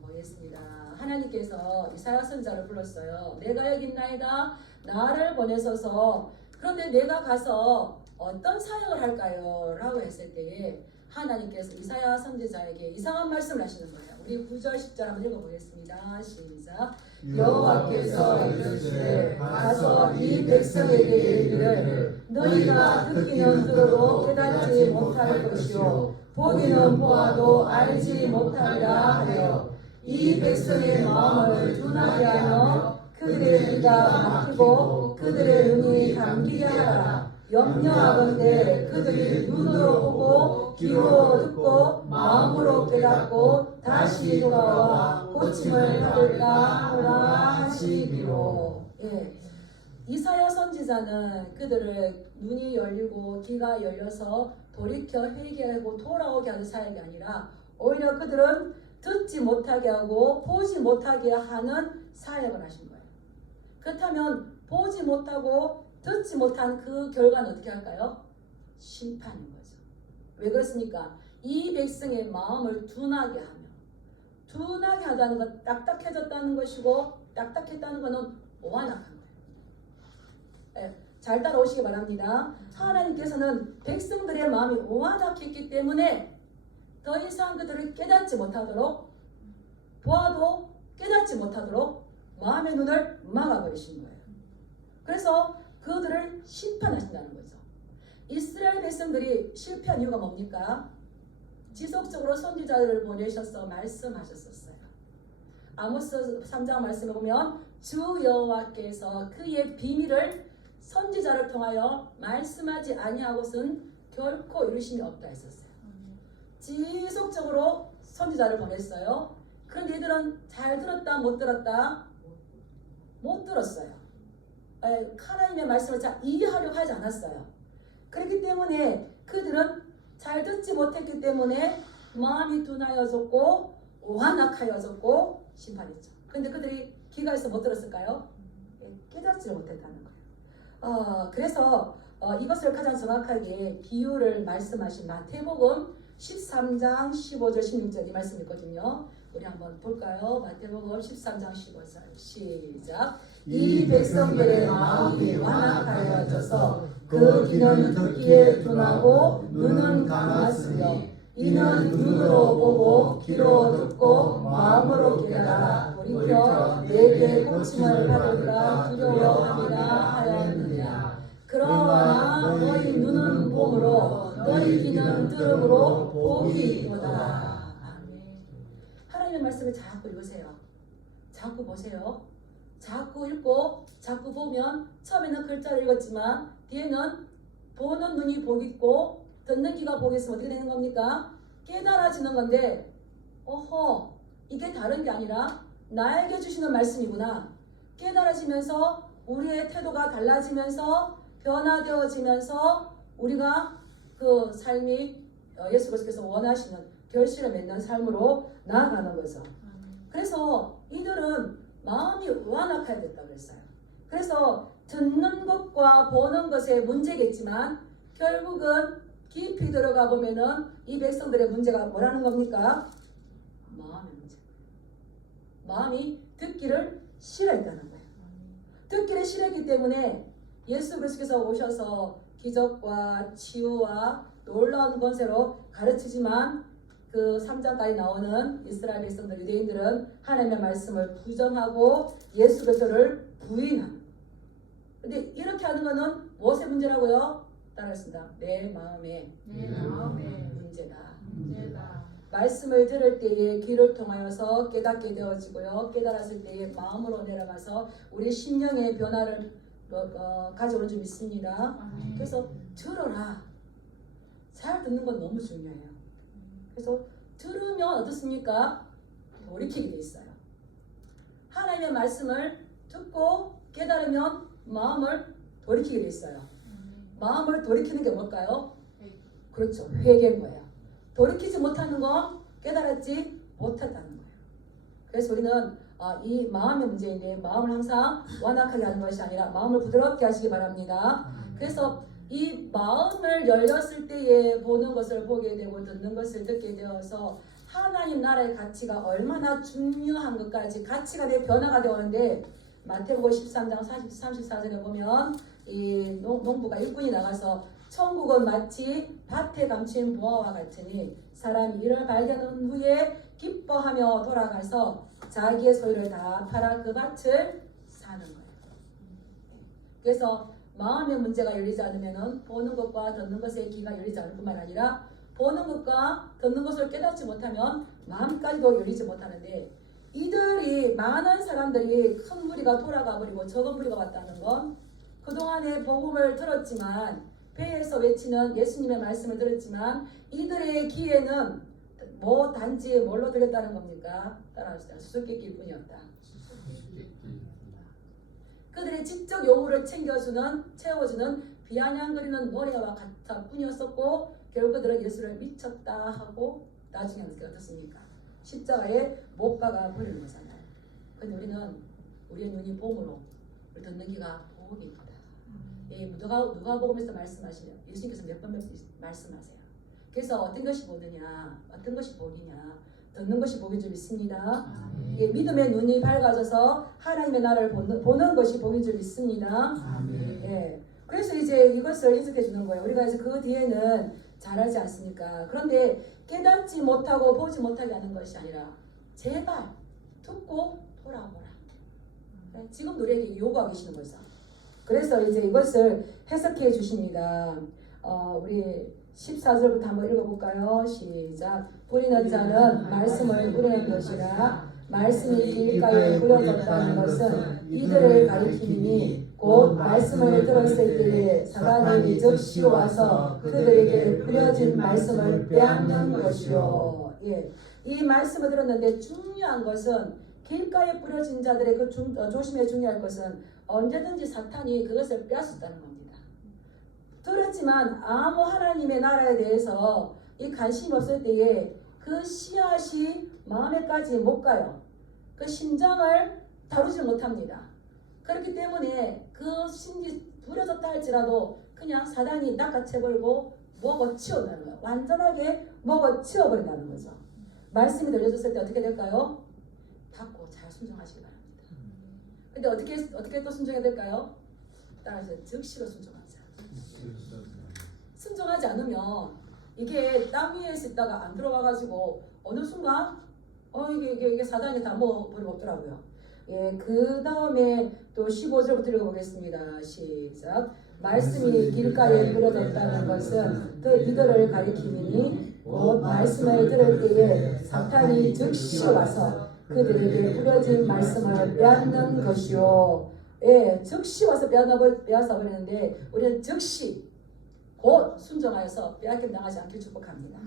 보겠습니다. 하나님께서 이사야 선지자를 불렀어요. 내가 여기 있나이다. 나를 보내소서. 그런데 내가 가서 어떤 사역을 할까요? 라고 했을 때에 하나님께서 이사야 선지자에게 이상한 말씀을 하시는 거예요. 우리 9절 10절 한번 읽어보겠습니다. 시작. 여호와께서 이르시되 가서 이 백성에게 이르기를 너희가 듣기는 들어도 깨닫지 못할 것이요 보기는 보아도 알지 못하리라 하여 이 백성의 마음을 둔하게 하며 그들의 귀가 막히고 그들의 눈이 감기게 하라. 염려하건대 그들이 눈으로 보고 귀로 듣고 마음으로 깨닫고 다시 돌아와 고침을 받을까 하라 하시기로. 예. 이사야 선지자는 그들을 눈이 열리고 귀가 열려서 돌이켜 회개하고 돌아오게 하는 사역이 아니라 오히려 그들은 듣지 못하게 하고 보지 못하게 하는 사역을 하신 거예요. 그렇다면 보지 못하고 듣지 못한 그 결과는 어떻게 할까요? 심판인 거죠. 왜 그렇습니까? 이 백성의 마음을 둔하게 하며, 둔하게 하다는 건 딱딱해졌다는 것이고 딱딱했다는 것은 오한악한 거예요. 네, 잘 따라오시기 바랍니다. 하나님께서는 백성들의 마음이 오한악했기 때문에 더 이상 그들을 깨닫지 못하도록, 보아도 깨닫지 못하도록 마음의 눈을 막아버리신 거예요. 그래서 그들을 심판하신다는 거죠. 이스라엘 백성들이 실패한 이유가 뭡니까? 지속적으로 선지자들을 보내셔서 말씀하셨었어요. 아모스 3장 말씀에 보면 주 여호와께서 그의 비밀을 선지자를 통하여 말씀하지 아니하고는 결코 이루심이 없다 했었어요. 지속적으로 선지자를 보냈어요. 그런데 이들은 잘 들었다 못 들었다? 못 들었어요. 하나님의 말씀을 잘 이해하려고 하지 않았어요. 그렇기 때문에 그들은 잘 듣지 못했기 때문에 마음이 둔하여졌고 오한악하여졌고 심판했죠. 그런데 그들이 귀가 있어 못 들었을까요? 깨닫지를 못했다는 거예요. 그래서 이것을 가장 정확하게 비유를 말씀하신 마태복음 13장 15절 16절 이 말씀 있거든요. 우리 한번 볼까요? 마태복음 13장 15절 시작. 이 백성들의 마음이 완악하여져서 그 귀는 듣기에 둔하고 눈은 감았으며 이는 눈으로 보고 귀로 듣고 마음으로 깨달아 돌이켜 내게 고침을 받으리라 두려워함이라 하였느니라. 그러나 너희 눈은 봄으로 너희 귀는 들음으로 복이 있도다. 하나님의 말씀을 자꾸 읽으세요. 자꾸 보세요. 자꾸 읽고 자꾸 보면 처음에는 글자를 읽었지만 뒤에는 보는 눈이 복이 있고 듣는 귀가 복이 있으면 어떻게 되는 겁니까? 깨달아지는 건데 이게 다른 게 아니라 나에게 주시는 말씀이구나. 깨달아지면서 우리의 태도가 달라지면서 변화되어지면서 우리가 그 삶이 예수 그리스도께서 원하시는 결실을 맺는 삶으로 나아가는 거죠. 그래서 이들은 마음이 완악해야 됐다고 했어요. 그래서 듣는 것과 보는 것의 문제겠지만 결국은 깊이 들어가 보면은 이 백성들의 문제가 뭐라는 겁니까? 마음의 문제. 마음이 듣기를 싫어했다는 거예요. 듣기를 싫어했기 때문에 예수 그리스도께서 오셔서 기적과 치유와 놀라운 권세로 가르치지만 그 3장까지 나오는 이스라엘 백성들 유대인들은 하나님의 말씀을 부정하고 예수 그리스도를 부인하는. 근데 이렇게 하는 것은 무엇의 문제라고요? 따라했습니다. 내 마음의 문제다. 말씀을 들을 때에 귀를 통하여서 깨닫게 되어지고요. 깨달았을 때에 마음으로 내려가서 우리 심령의 변화를 가져오는 줄 믿습니다. 그래서 들어라. 잘 듣는 건 너무 중요해요. 그래서 들으면 어떻습니까? 돌이키게 돼 있어요. 하나님의 말씀을 듣고 깨달으면 마음을 돌이키게 돼 있어요. 마음을 돌이키는 게 뭘까요? 그렇죠. 회개인 거예요. 돌이키지 못하는 건 깨달았지 못했다는 거예요. 그래서 우리는 이 마음의 문제인데 마음을 항상 완악하게 하는 것이 아니라 마음을 부드럽게 하시기 바랍니다. 그래서 이 마음을 열렸을 때에 보는 것을 보게 되고 듣는 것을 듣게 되어서 하나님 나라의 가치가 얼마나 중요한 것까지 가치가 내 변화가 되었는데 마태복음 13장 34절에 보면 이 농부가 일꾼이 나가서 천국은 마치 밭에 감춘 보화와 같으니 사람이 이를 발견한 후에 기뻐하며 돌아가서 자기의 소유를 다 팔아 그 밭을 사는 거예요. 그래서 마음의 문제가 열리지 않으면 보는 것과 듣는 것의 귀가 열리지 않을 뿐만 아니라 보는 것과 듣는 것을 깨닫지 못하면 마음까지도 열리지 못하는데, 이들이 많은 사람들이 큰 무리가 돌아가 버리고 적은 무리가 왔다는 건 그동안에 복음을 들었지만 배에서 외치는 예수님의 말씀을 들었지만 이들의 귀에는 단지 뭘로 들렸다는 겁니까? 따라합시다. 수수께끼일 뿐이었다. 그들의 지적 요구를 채워주는 비아냥거리는 노래와 같아 뿐이었었고, 결국 그들은 예수를 미쳤다 하고 나중에 어떻습니까? 십자가에 못 박아 버리는 거잖아요. 근데 우리의 눈이 봄으로, 우리 듣는 귀가 복입니다. 누가복음에서 말씀하시면 예수님께서 몇 번 말씀하세요. 그래서 어떤 것이 보느냐, 어떤 것이 복이냐, 듣는 것이 복인 줄 믿습니다. 믿음의 눈이 밝아져서 하나님의 나라를 보는 것이 복인 줄 믿습니다. 그래서 이제 이것을 인식해 주는 거예요. 우리가 이제 그 뒤에는 잘하지 않습니까? 그런데 깨닫지 못하고 보지 못하게 하는 것이 아니라 제발 듣고 돌아보라. 지금 우리에게 요구하고 계시는 거죠. 그래서 이제 이것을 해석해 주십니다. 우리 14절부터 한번 읽어볼까요? 시작. 뿌리는 자는 말씀을 뿌리는 것이라. 말씀이 길가에 뿌려졌다는 것은 이들을 가리키니 곧 말씀을 들었을 때에 사단이 즉시 와서 그들에게 뿌려진 말씀을 빼앗는 것이요. 이 말씀을 들었는데 중요한 것은 길가에 뿌려진 자들의 조심해 중요할 것은 언제든지 사탄이 그것을 빼앗았다는 겁니다. 들었지만 아무 하나님의 나라에 대해서 이 관심이 없을 때에 그 씨앗이 마음에까지 못 가요. 그 심장을 다루지 못합니다. 그렇기 때문에 그 심지 부려졌다 할지라도 그냥 사단이 낚아채버리고 먹어치워버리는 거예요. 완전하게 먹어치워버린다는 거죠. 말씀이 들려줬을 때 어떻게 될까요? 받고 잘 순종하시기 바랍니다. 근데 어떻게 또 순종해야 될까요? 따라서 즉시로 순종하자. 순종하지 않으면 이게 땅 위에 있다가 안 들어와가지고 어느 순간 이게 사단이 다 먹어버리고 없더라고요. 그 다음에 또 15절부터 읽어보겠습니다. 시작. 말씀이 길가에 뿌려졌다는 것은 그 이들을 가리키니 곧 말씀을 들을 때에 사탄이 즉시 와서 그들에게 뿌려진 말씀을 빼앗는 것이요. 즉시 와서 빼앗아 버리는데 우리는 즉시 곧 순종하여서 빼앗김 당하지 않길 축복합니다.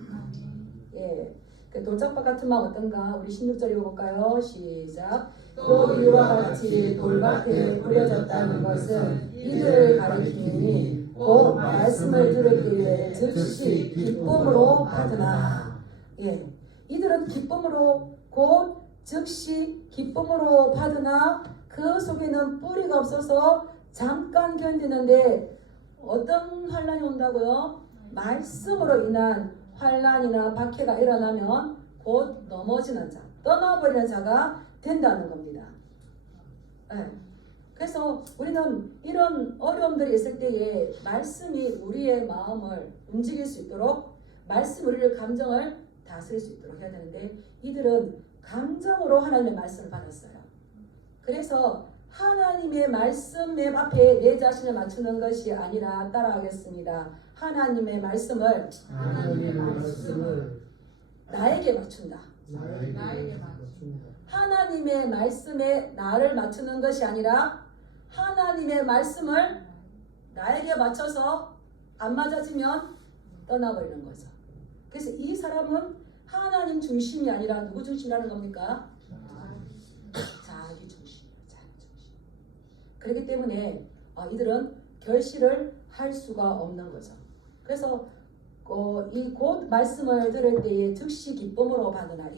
그 돌짝밭 같은 마음 어떤가? 우리 16절 읽어볼까요? 시작. 또 이와 같이 돌밭에 뿌려졌다는 것은 이들을 가리키니 곧 말씀을 들을 때에 즉시 기쁨으로 받으나. 이들은 기쁨으로 곧 즉시 기쁨으로 받으나 그 속에는 뿌리가 없어서 잠깐 견디는데 어떤 환란이 온다고요? 말씀으로 인한 환란이나 박해가 일어나면 곧 넘어지는 자, 떠나버리는 자가 된다는 겁니다. 그래서 우리는 이런 어려움들이 있을 때에 말씀이 우리의 마음을 움직일 수 있도록, 말씀 우리의 감정을 다스릴 수 있도록 해야 되는데 이들은 감정으로 하나님의 말씀을 받았어요. 그래서 하나님의 말씀 앞에 내 자신을 맞추는 것이 아니라, 따라하겠습니다. 하나님의 말씀을 나에게 맞춘다. 하나님의 말씀에 나를 맞추는 것이 아니라 하나님의 말씀을 나에게 맞춰서 안 맞아지면 떠나버리는 거죠. 그래서 이 사람은 하나님 중심이 아니라 누구 중심이라는 겁니까? 자기 중심이에요. 자기 중심. 그렇기 때문에 이들은 결실을 할 수가 없는 거죠. 그래서 이 곧 말씀을 들을 때에 즉시 기쁨으로 받으나,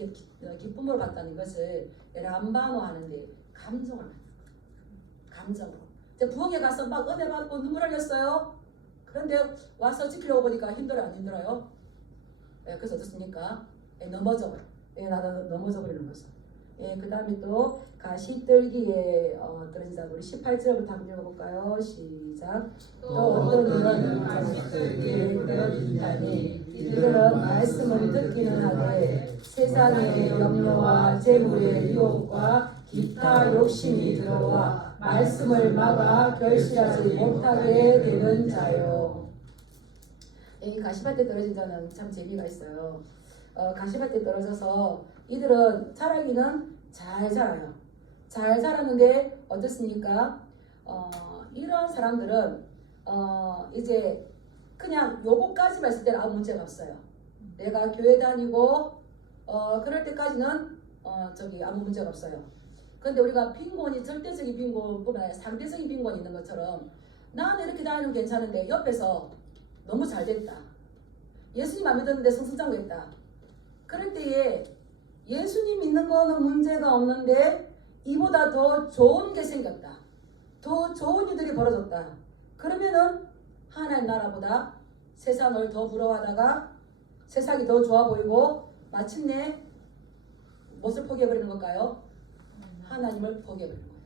기쁨으로 받다는 것을 람바노 하는데 감정을 받는 거예요. 감정으로. 이제 부엌에 가서 막 은혜 받고 눈물 흘렸어요. 그런데 와서 지키려고 보니까 힘들어요, 안 힘들어요? 그래서 어떻습니까? 넘어져 버려. 나도 넘어져 버리는 거죠. 예, 그 다음에 또 가시떨기에 떨어진다. 우리 18절부터 한번 읽어볼까요? 시작. 또 어떤 이는 가시떨기에 떨어진다니 이들은 말씀을 듣기는 하되 세상의 염려와 재물의 유혹과 기타 욕심이 들어와 말씀을 막아 결실하지 못하게 되는 자요. 이 가시밭에 떨어진 자는 참 재미가 있어요. 가시밭에 떨어져서 이들은 자라기는 잘 자라요. 잘 자랐는데 어떻습니까? 이런 사람들은 이제 그냥 요거까지만 있을 때는 아무 문제가 없어요. 내가 교회 다니고 그럴 때까지는 아무 문제가 없어요. 그런데 우리가 빈곤이 절대적인 빈곤뿐만 아니라 상대적인 빈곤이 있는 것처럼 나는 이렇게 다니는 괜찮은데 옆에서 너무 잘 됐다. 예수님 안 믿었는데 승승장구했다. 그럴 때에 예수님 믿는 거는 문제가 없는데 이보다 더 좋은 게 생겼다. 더 좋은 일들이 벌어졌다. 그러면은 하나님 나라보다 세상을 더 부러워하다가 세상이 더 좋아 보이고 마침내 무엇을 포기해버리는 걸까요? 하나님을 포기해버리는 거예요.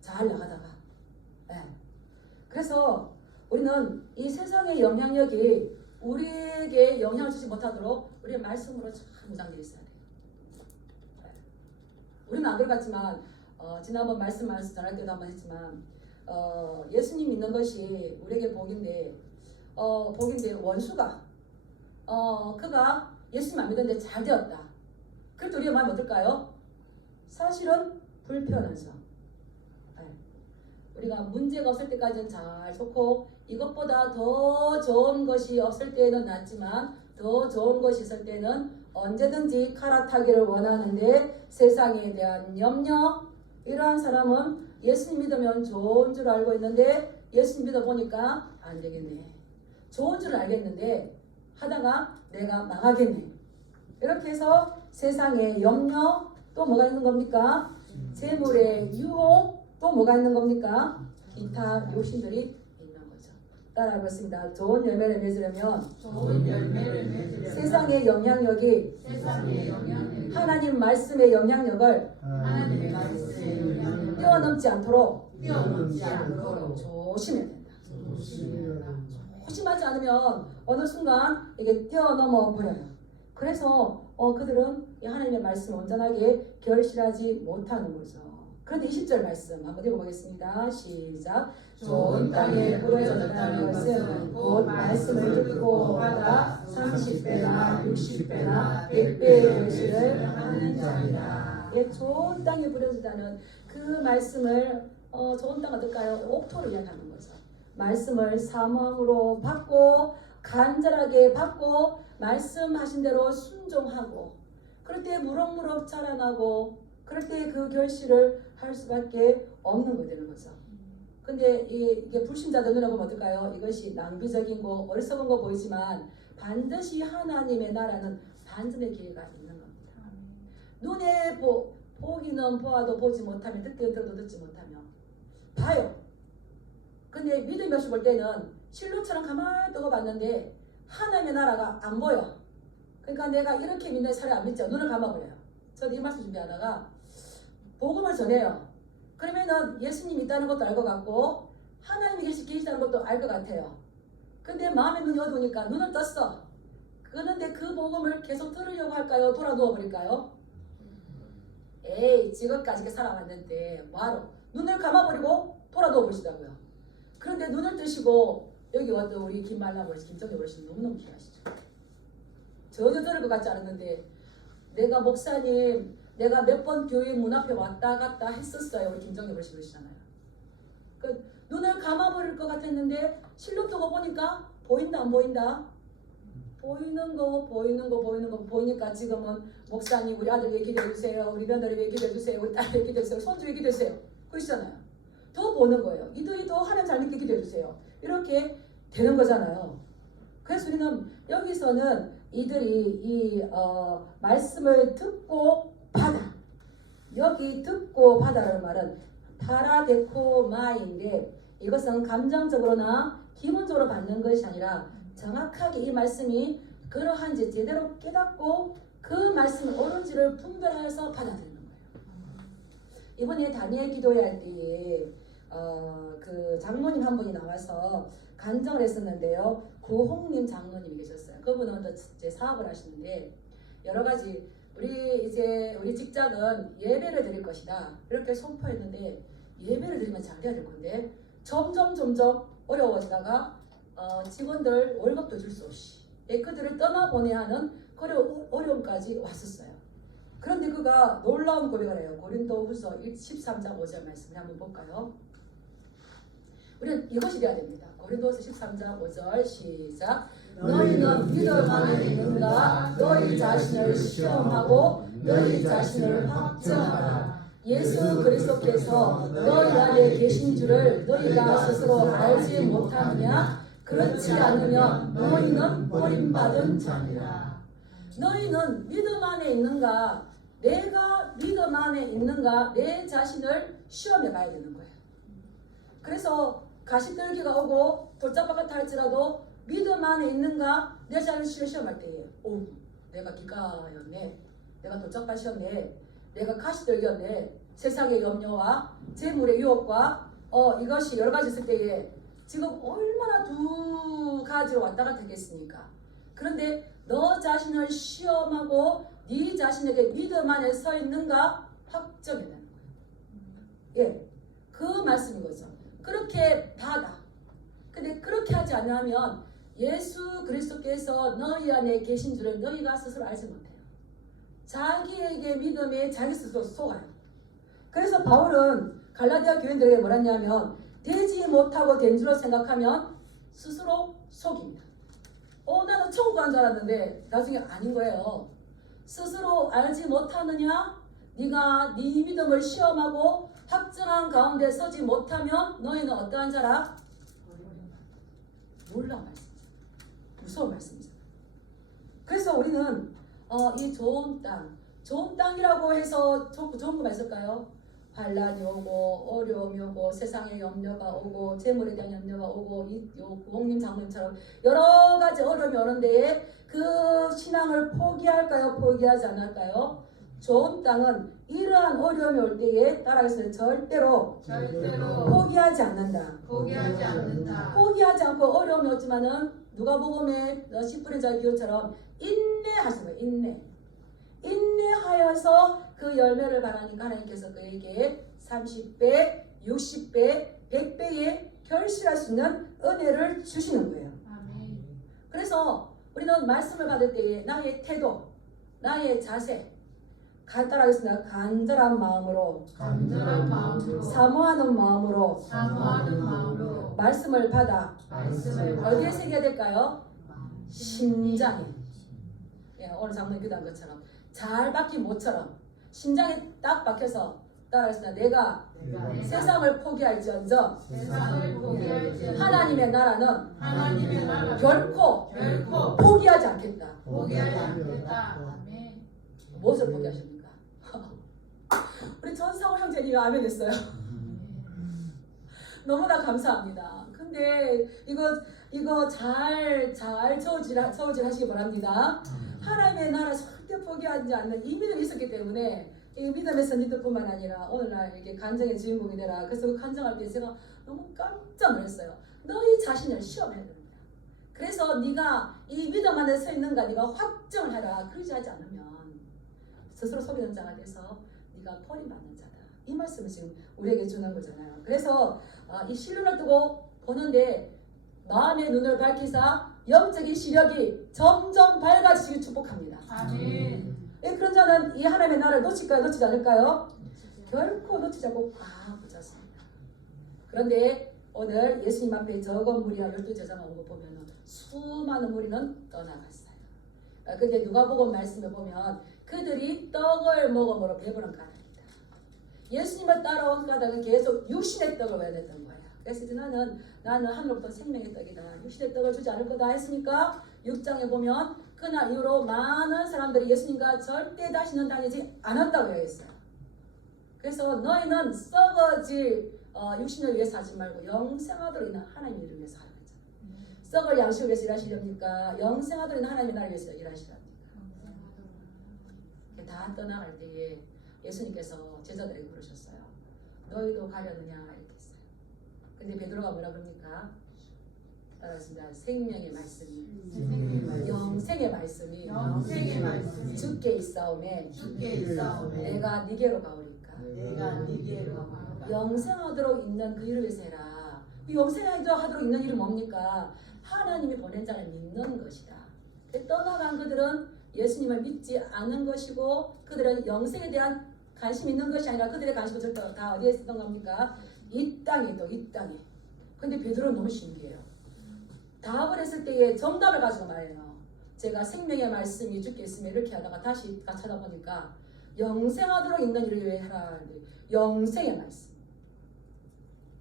잘 나가다가. 네. 그래서 우리는 이 세상의 영향력이 우리에게 영향을 주지 못하도록 우리의 말씀으로 잘 무장되어 있어야 돼요. 네. 우리는 안 그렇겠지만 지난번 말씀하면서 전할 때도 한번 했지만 예수님 믿는 것이 우리에게 복인데 원수가 그가 예수님 안 믿었는데 잘 되었다. 그럴 때 우리의 마음이 어떨까요? 사실은 불편하죠. 네. 우리가 문제가 없을 때까지는 잘 좋고 이것보다 더 좋은 것이 없을 때는 낫지만 더 좋은 것이 있을 때는 언제든지 갈아타기를 원하는데 세상에 대한 염려, 이러한 사람은 예수님 믿으면 좋은 줄 알고 있는데 예수님 믿어보니까 안 되겠네. 좋은 줄 알겠는데 하다가 내가 망하겠네. 이렇게 해서 세상에 염려, 또 뭐가 있는 겁니까? 재물의 유혹, 또 뭐가 있는 겁니까? 기타 욕심들이 있는 거죠. 따라하겠습니다. 좋은 열매를 맺으려면 세상의 영향력이 하나님 말씀의 영향력을 뛰어넘지 않도록 조심해야 된다. 조심하지 않으면 어느 순간 이게 뛰어넘어 버려요. 그래서 그들은 하나님의 말씀을 온전하게 결실하지 못하는 거죠. 그런데 20절 말씀 한번 읽어보겠습니다. 시작. 좋은 땅에 뿌려졌다는 것은 곧 말씀을 듣고 받아 30배나 60배나 100배의 결실을 하는 자이다. 예, 좋은 땅에 뿌려졌다는 그 말씀을 좋은 땅 어떨까요? 옥토를 이야기하는 거죠. 말씀을 사모함으로 받고 간절하게 받고 말씀하신 대로 순종하고 그럴 때 무럭무럭 자라나고 그럴 때 그 결실을 할 수밖에 없는 거 되는 거죠. 근데 이게 불신자들 눈에 보면 어떨까요? 이것이 낭비적인 거 어리석은 거 보이지만 반드시 하나님의 나라는 반전의 기회가 있는 겁니다. 눈에 보기는 보아도 보지 못하며 듣기는 들어도 듣지 못하며 봐요. 근데 믿음이 없이 볼 때는 실로처럼 가만히 두고 봤는데 하나님의 나라가 안 보여. 그러니까 내가 이렇게 믿는 사람 안 믿죠. 눈을 감아버려요. 저도 이 말씀 준비하다가 복음을 전해요. 그러면은 예수님 있다는 것도 알 것 같고 하나님이 계시다는 것도 알 것 같아요. 근데 마음의 눈이 어두우니까 눈을 떴어. 그런데 그 복음을 계속 들으려고 할까요? 돌아 누워버릴까요? 에이 지금까지 살아왔는데 뭐하러 눈을 감아버리고 돌아 누워버리시다고요. 그런데 눈을 뜨시고 여기 왔던 우리 김말람 어르신, 김정희 어르신 너무너무 귀하시죠. 전혀 들을 것 같지 않았는데 내가 목사님 내가 몇 번 교회 문 앞에 왔다 갔다 했었어요. 우리 김정희 어르신 그러시잖아요. 그 눈을 감아버릴 것 같았는데 실로 뜨고 보니까 보인다 안 보인다? 보이는 거 보이니까 지금은 목사님 우리 아들 왜 기도해주세요. 우리 며느리 왜 기도해주세요. 우리 딸 왜 기도해주세요. 손주 왜 기도해주세요. 그러시잖아요. 더 보는 거예요. 이들이 더 하나님 잘 믿게 기도해주세요. 이렇게 되는 거잖아요. 그래서 우리는 여기서는 이들이 이 말씀을 듣고 받아. 여기 듣고 받아라는 말은 파라데코마인데 이것은 감정적으로나 기본적으로 받는 것이 아니라 정확하게 이 말씀이 그러한지 제대로 깨닫고 그 말씀 옳은지를 분별하여서 받아들이는 거예요. 이번에 다니엘 기도회 할 때에 그 장로님 한 분이 나와서 간증을 했었는데요. 구홍님 장로님이 계셨어요. 그분은 또 이제 사업을 하시는데 여러 가지 우리 직장은 예배를 드릴 것이다 이렇게 선포했는데 예배를 드리면 잘 돼야 될 건데 점점 어려워지다가 직원들 월급도 줄 수 없이 그들을 떠나보내야 하는 그런 어려움까지 왔었어요. 그런데 그가 놀라운 고백을 해요. 고린도후서 13장 5절 말씀을 한번 볼까요? 우리는 이것이 돼야 됩니다. 고린도후서 13장 5절 시작. 너희는 믿음 안에 있는가? 너희 자신을 시험하고 너희 자신을 확정하라. 예수 그리스도께서 너희 안에 계신 줄을 너희가 스스로 알지 못하느냐? 그렇지 않으면 너희는 버림받은 자니라. 너희는 믿음 안에 있는가? 내가 믿음 안에 있는가? 내 자신을 시험해 봐야 되는 거예요. 그래서 가시떨기가 오고 돌짝바깥 할지라도 믿음 안에 있는가? 내 자신을 시험할 때에 내가 기가였네, 내가 돌짝밭이었네, 내가 가시떨기였네, 세상의 염려와 재물의 유혹과 이것이 여러 가지 있을 때에 지금 얼마나 두 가지로 왔다 갔다 했겠습니까? 그런데 너 자신을 시험하고 네 자신에게 믿음 안에 서 있는가 확정해야 되는 거예요. 그 말씀인 거죠. 그렇게 받아. 근데 그렇게 하지 않으면 예수 그리스도께서 너희 안에 계신 줄을 너희가 스스로 알지 못해요. 자기에게 믿음에 자기 스스로 속아요. 그래서 바울은 갈라디아 교인들에게 뭐라 했냐면 되지 못하고 된 줄로 생각하면 스스로 속입니다. 나는 천국 간 줄 알았는데 나중에 아닌 거예요. 스스로 알지 못하느냐? 네가 네 믿음을 시험하고 확정한 가운데 서지 못하면 너희는 어떠한 자라? 놀라운 말씀이죠. 무서운 말씀이죠. 그래서 우리는 이 좋은 땅이라고 해서 좋은 것만 있을까요? 환란이 오고 어려움이 오고 세상의 염려가 오고 재물에 대한 염려가 오고 구홍님 장로님처럼 여러 가지 어려움이 오는데 그 신앙을 포기할까요? 포기하지 않을까요? 좋은 땅은 이러한 어려움이 올 때에 따라서 절대로 포기하지 않는다. 포기하지 않고 어려움이 오지만은 누가복음의 10분의 자 비유처럼 인내하시는 거예요. 인내하여서 그 열매를 바라니까 하나님께서 그에게 30배, 60배, 100배의 결실할 수 있는 은혜를 주시는 거예요. 아멘. 그래서 우리는 말씀을 받을 때에 나의 태도, 나의 자세, 따라하겠습니다. 간절한 마음으로, 사모하는 마음으로, 말씀을 받아 어디에 새겨야 될까요? 심장에. 오늘 장로님 기도한 것처럼 잘 박힌 모처럼 심장에 딱 박혀서 따라하겠습니다. 내가 세상을 포기할지언정 하나님의 나라는 결코 포기하지 않겠다. 아멘. 무엇을 포기하십니까? 우리 전상호 형제님이 아멘했어요. 너무나 감사합니다. 근데 이거 잘 저울질 하시기 바랍니다. 하나님의 나라 절대 포기하지 않는 이 믿음이 있었기 때문에 이 믿음의 선지들뿐만 아니라 오늘날 이렇게 간증의 주인공이 되라. 그래서 그 간증할 때 제가 너무 깜짝 놀랐어요. 너희 자신을 시험해야 됩니다. 그래서 네가 이 믿음 안에 서 있는가 네가 확정을 하라. 그러지 하지 않으면 스스로 소비된 자가 돼서 네가 버림받는 자다. 이 말씀을 지금 우리에게 주는 거잖아요. 그래서 이 실론을 두고 보는데 마음의 눈을 밝히사 영적인 시력이 점점 밝아지시길 축복합니다. 아멘. 그런 자는 이 하나님의 나라를 놓칠까요? 놓치지 않을까요? 결코 놓치지 않고 꽉 붙잡습니다. 그런데 오늘 예수님 앞에 적은 무리와 12제자가 온 거 보면 수많은 무리는 떠나갔어요. 근데 누가복음 말씀에 보면 그들이 떡을 먹음으로 배부른 까닭이다. 예수님을 따라온 까닭은 계속 육신의 떡을 원했던 거예요. 그래서 나는 하늘로부터 생명의 떡이다. 육신의 떡을 주지 않을 거다 했으니까 6장에 보면 그날 이후로 많은 사람들이 예수님과 절대 다시는 다니지 않았다고 했어요. 그래서 너희는 썩어질 육신을 위해서 하지 말고 영생하도록 있는 하나님의 일을 위해서 하라 했잖아요. 썩을 양식을 위해서 일하시렵니까? 영생하도록 있는 하나님의 나라를 위해서 일하시랍니까? 다 떠나갈 때에 예수님께서 제자들에게 물으셨어요. 너희도 가려느냐 이렇게 했어요. 근데 베드로가 뭐라 그럽니까? 따라했습니다. 생명의 말씀이 영생의 말씀이 영생의 말씀이 주께 있사오매 주께 있사오매 내가 네게로 가오리까. 내가 네게로 가오리까. 영생하도록 있는 그 일을 위해서 해라. 그 영생하도록 있는 일은 뭡니까? 하나님이 보낸 자를 믿는 것이다. 떠나간 그들은 예수님을 믿지 않은 것이고 그들은 영생에 대한 관심이 있는 것이 아니라 그들의 관심은 절대 다 어디에 있었던 겁니까? 이 땅에 또 이 땅에. 근데 베드로는 너무 신기해요. 답을 했을 때에 정답을 가지고 말해요. 제가 생명의 말씀이 주께 있으면 이렇게 하다가 다시 찾아보니까 영생하도록 있는 일을 위해 하라. 영생의 말씀.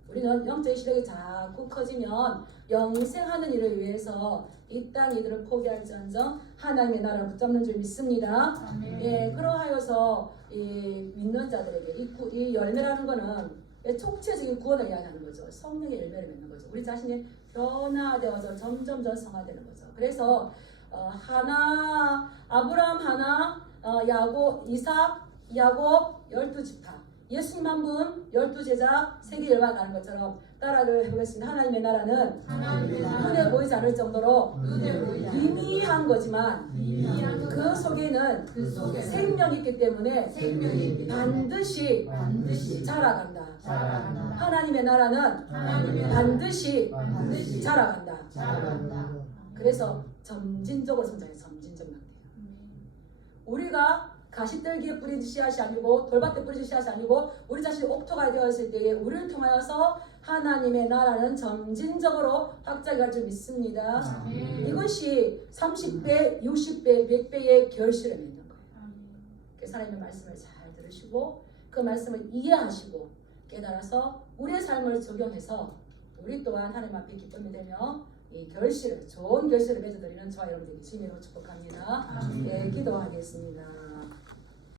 우리는 영적인 시력이 자꾸 커지면 영생하는 일을 위해서 이 땅 이들을 포기할지언정 하나님의 나라를 붙잡는 줄 믿습니다. 아멘. 예, 그러하여서 이 믿는 자들에게 이 열매라는 거는 총체적인 구원을 이야기하는 거죠. 성령의 열매를 맺는 거죠. 우리 자신이 변화되어서 점점 더 성화되는 거죠. 그래서 하나 아브라함 하나 야곱 이삭 야곱 12지파 예수님 한 분 12제자 세계 열방 가는 것처럼 따라를 해보겠습니다. 하나님의 나라는 하나님의 나라는 눈에 보이지 않을 정도로 눈에 보이지 않는 미미한 거지만 미미한 그 속에는 그 속에는 생명이 있기 때문에 생명이 있기 때문에 반드시 자라간다. 자라간다. 하나님의 나라는 하나님의 반드시 반드시 자라간다. 자라간다. 그래서 점진적으로 성장해. 점진적 낙태예요. 우리가 가시떨기에 뿌린 씨앗이 아니고 돌밭에 뿌린 씨앗이 아니고 우리 자신이 옥토가 되었을 때에 우리를 통하여서 하나님의 나라는 점진적으로 확장할 줄 믿습니다. 아멘. 이것이 30배, 60배, 100배의 결실을 맺는 거예요. 그래서 하나님의 말씀을 잘 들으시고 그 말씀을 이해하시고 깨달아서 우리의 삶을 적용해서 우리 또한 하나님 앞에 기쁨이 되며 이 결실을 좋은 결실을 맺어드리는 저와 여러분들이 주님으로 축복합니다. 아멘. 네, 기도하겠습니다.